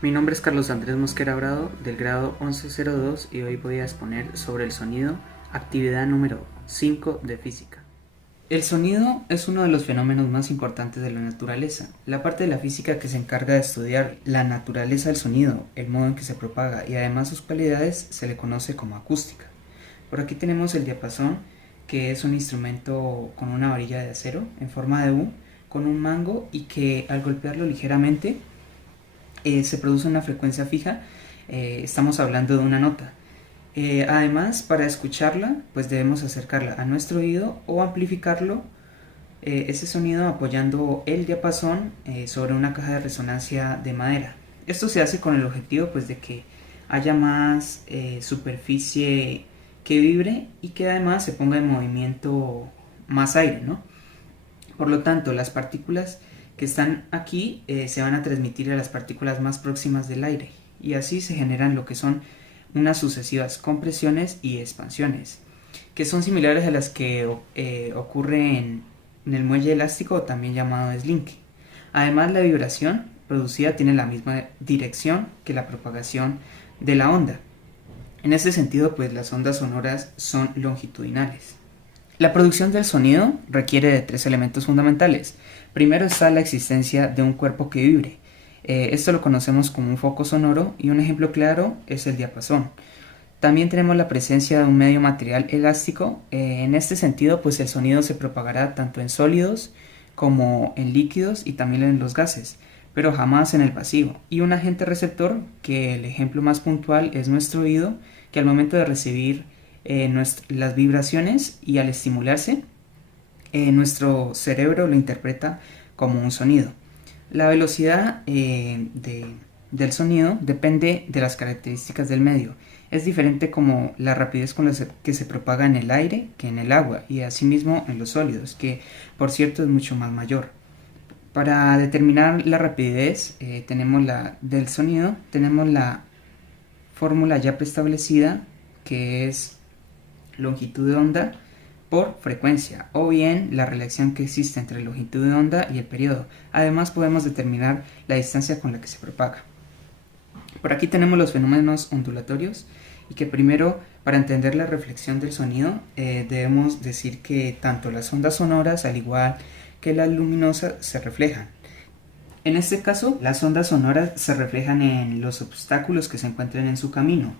Mi nombre es Carlos Andrés Mosquera Brado, del grado 1102, y hoy voy a exponer sobre el sonido, actividad número 5 de física. El sonido es uno de los fenómenos más importantes de la naturaleza. La parte de la física que se encarga de estudiar la naturaleza del sonido, el modo en que se propaga y además sus cualidades se le conoce como acústica. Por aquí tenemos el diapasón, que es un instrumento con una varilla de acero en forma de U, con un mango y que al golpearlo ligeramente se produce una frecuencia fija. Estamos hablando de una nota. Además, para escucharla, pues debemos acercarla a nuestro oído o amplificarlo, ese sonido apoyando el diapasón sobre una caja de resonancia de madera. Esto se hace con el objetivo pues de que haya más superficie que vibre y que además se ponga en movimiento más aire, ¿no? Por lo tanto, las partículas que están aquí se van a transmitir a las partículas más próximas del aire y así se generan lo que son unas sucesivas compresiones y expansiones, que son similares a las que ocurren en el muelle elástico, también llamado slinky. Además, la vibración producida tiene la misma dirección que la propagación de la onda. En este sentido, pues las ondas sonoras son longitudinales. La producción del sonido requiere de tres elementos fundamentales. Primero está la existencia de un cuerpo que vibre. Esto lo conocemos como un foco sonoro y un ejemplo claro es el diapasón. También tenemos la presencia de un medio material elástico. En este sentido, pues el sonido se propagará tanto en sólidos como en líquidos y también en los gases, pero jamás en el vacío. Y un agente receptor, que el ejemplo más puntual es nuestro oído, que al momento de recibir las vibraciones y al estimularse, nuestro cerebro lo interpreta como un sonido. La velocidad del sonido depende de las características del medio. Es diferente como la rapidez con la que se propaga en el aire que en el agua y asimismo en los sólidos, que por cierto es mucho más mayor. Para determinar la rapidez del sonido tenemos la fórmula ya preestablecida, que es longitud de onda por frecuencia, o bien la relación que existe entre longitud de onda y el periodo. Además podemos determinar la distancia con la que se propaga. Por aquí tenemos los fenómenos ondulatorios y que primero, para entender la reflexión del sonido, debemos decir que tanto las ondas sonoras al igual que las luminosas se reflejan. En este caso, las ondas sonoras se reflejan en los obstáculos que se encuentran en su camino,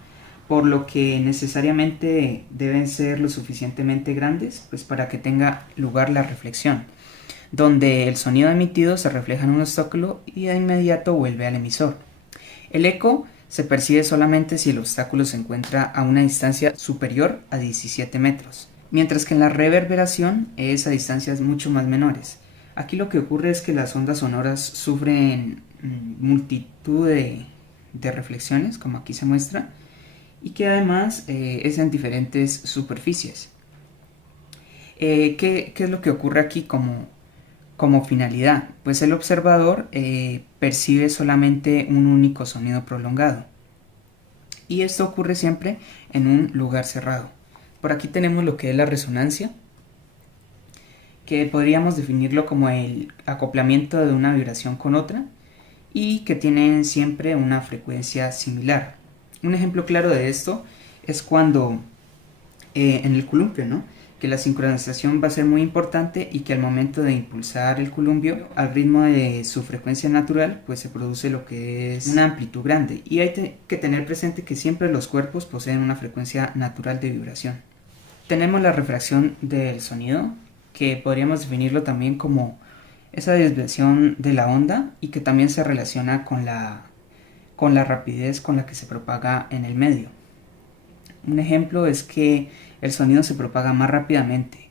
por lo que necesariamente deben ser lo suficientemente grandes pues para que tenga lugar la reflexión, donde el sonido emitido se refleja en un obstáculo y de inmediato vuelve al emisor. El eco se percibe solamente si el obstáculo se encuentra a una distancia superior a 17 metros, mientras que en la reverberación es a distancias mucho más menores. Aquí lo que ocurre es que las ondas sonoras sufren multitud de reflexiones, como aquí se muestra, y que además es en diferentes superficies. ¿Qué es lo que ocurre aquí como finalidad? Pues el observador percibe solamente un único sonido prolongado. Y esto ocurre siempre en un lugar cerrado. Por aquí tenemos lo que es la resonancia, que podríamos definirlo como el acoplamiento de una vibración con otra y que tienen siempre una frecuencia similar. Un ejemplo claro de esto es cuando en el columpio, ¿no? Que la sincronización va a ser muy importante y que al momento de impulsar el columpio al ritmo de su frecuencia natural, pues se produce lo que es una amplitud grande. Y hay que tener presente que siempre los cuerpos poseen una frecuencia natural de vibración. Tenemos la refracción del sonido, que podríamos definirlo también como esa desviación de la onda y que también se relaciona con la rapidez con la que se propaga en el medio. Un ejemplo es que el sonido se propaga más rápidamente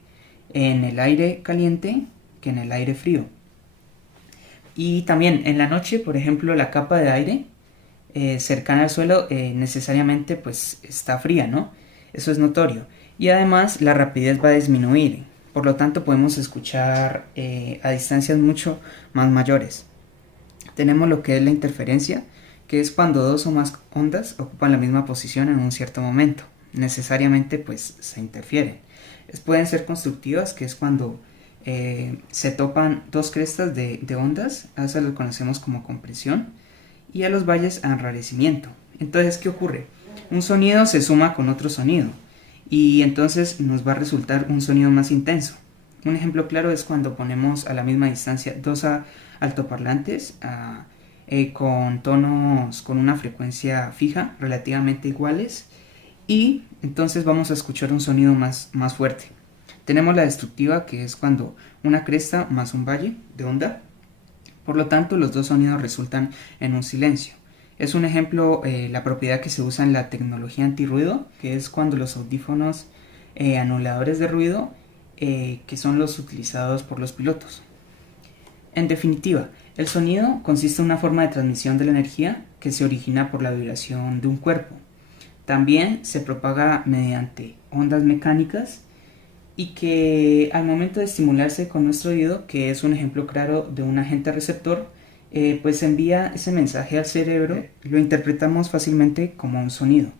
en el aire caliente que en el aire frío. Y también en la noche, por ejemplo, la capa de aire cercana al suelo necesariamente pues está fría, ¿no? Eso es notorio. Y además la rapidez va a disminuir. Por lo tanto podemos escuchar a distancias mucho más mayores. Tenemos lo que es la interferencia, que es cuando dos o más ondas ocupan la misma posición en un cierto momento. Necesariamente pues se interfieren. Pueden ser constructivas, que es cuando se topan dos crestas de ondas, a eso lo conocemos como compresión, y a los valles a enrarecimiento. Entonces, ¿qué ocurre? Un sonido se suma con otro sonido y entonces nos va a resultar un sonido más intenso. Un ejemplo claro es cuando ponemos a la misma distancia dos altoparlantes con tonos con una frecuencia fija relativamente iguales, y entonces vamos a escuchar un sonido más fuerte. Tenemos la destructiva, que es cuando una cresta más un valle de onda. Por lo tanto, los dos sonidos resultan en un silencio. Es un ejemplo la propiedad que se usa en la tecnología antirruido, que es cuando los audífonos anuladores de ruido, que son los utilizados por los pilotos. En definitiva, el sonido consiste en una forma de transmisión de la energía que se origina por la vibración de un cuerpo. También se propaga mediante ondas mecánicas y que al momento de estimularse con nuestro oído, que es un ejemplo claro de un agente receptor, pues envía ese mensaje al cerebro, lo interpretamos fácilmente como un sonido.